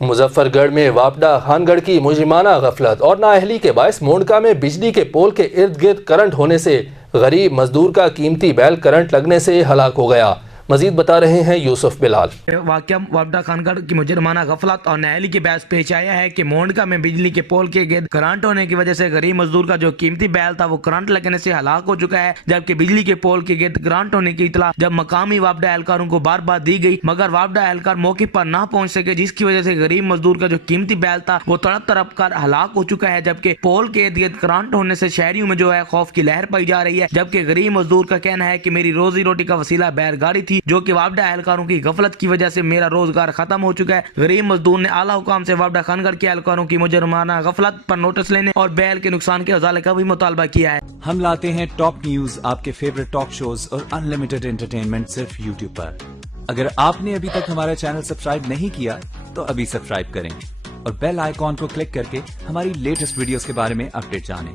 مظفر گڑھ میں وابڈا خانگڑھ کی مجرمانہ غفلت اور نااہلی کے باعث مونڈکا میں بجلی کے پول کے ارد گرد کرنٹ ہونے سے غریب مزدور کا قیمتی بیل کرنٹ لگنے سے ہلاک ہو گیا۔ مزید بتا رہے ہیں یوسف بلال۔ واقعہ وابڈا خانگڑھ کی مجرمانہ غفلت اور نااہلی کے باعث پیش آیا ہے کہ مونڈکا میں بجلی کے پول کے گرد کرنٹ ہونے کی وجہ سے غریب مزدور کا جو قیمتی بیل تھا وہ کرنٹ لگنے سے ہلاک ہو چکا ہے، جبکہ بجلی کے پول کے گرد کرنٹ ہونے کی اطلاع جب مقامی وابڈا اہلکاروں کو بار بار دی گئی مگر وابڈا اہلکار موقع پر نہ پہنچ سکے، جس کی وجہ سے غریب مزدور کا جو قیمتی بیل تھا وہ تڑپ تڑپ کر ہلاک ہو چکا ہے، جبکہ پول کے ارد گرد کرنٹ ہونے سے شہریوں میں جو ہے خوف کی لہر پائی جا رہی ہے، جبکہ غریب مزدور کا کہنا ہے کہ میری روزی روٹی کا وسیلہ بیل گاڑی تھی جو کہ وابڈا اہلکاروں کی غفلت کی وجہ سے میرا روزگار ختم ہو چکا ہے۔ غریب مزدور نے اعلیٰ حکام سے وابڈا خانگڑھ کے اہلکاروں کی مجرمانہ غفلت پر نوٹس لینے اور بیل کے نقصان کے ازالے کا بھی مطالبہ کیا ہے۔ ہم لاتے ہیں ٹاپ نیوز، آپ کے فیورٹ ٹاک شوز اور انلمیٹڈ انٹرٹینمنٹ صرف یوٹیوب پر۔ اگر آپ نے ابھی تک ہمارا چینل سبسکرائب نہیں کیا تو ابھی سبسکرائب کریں اور بیل آئیکن کو کلک کر کے ہماری لیٹسٹ ویڈیوز کے بارے میں اپڈیٹ جانیں۔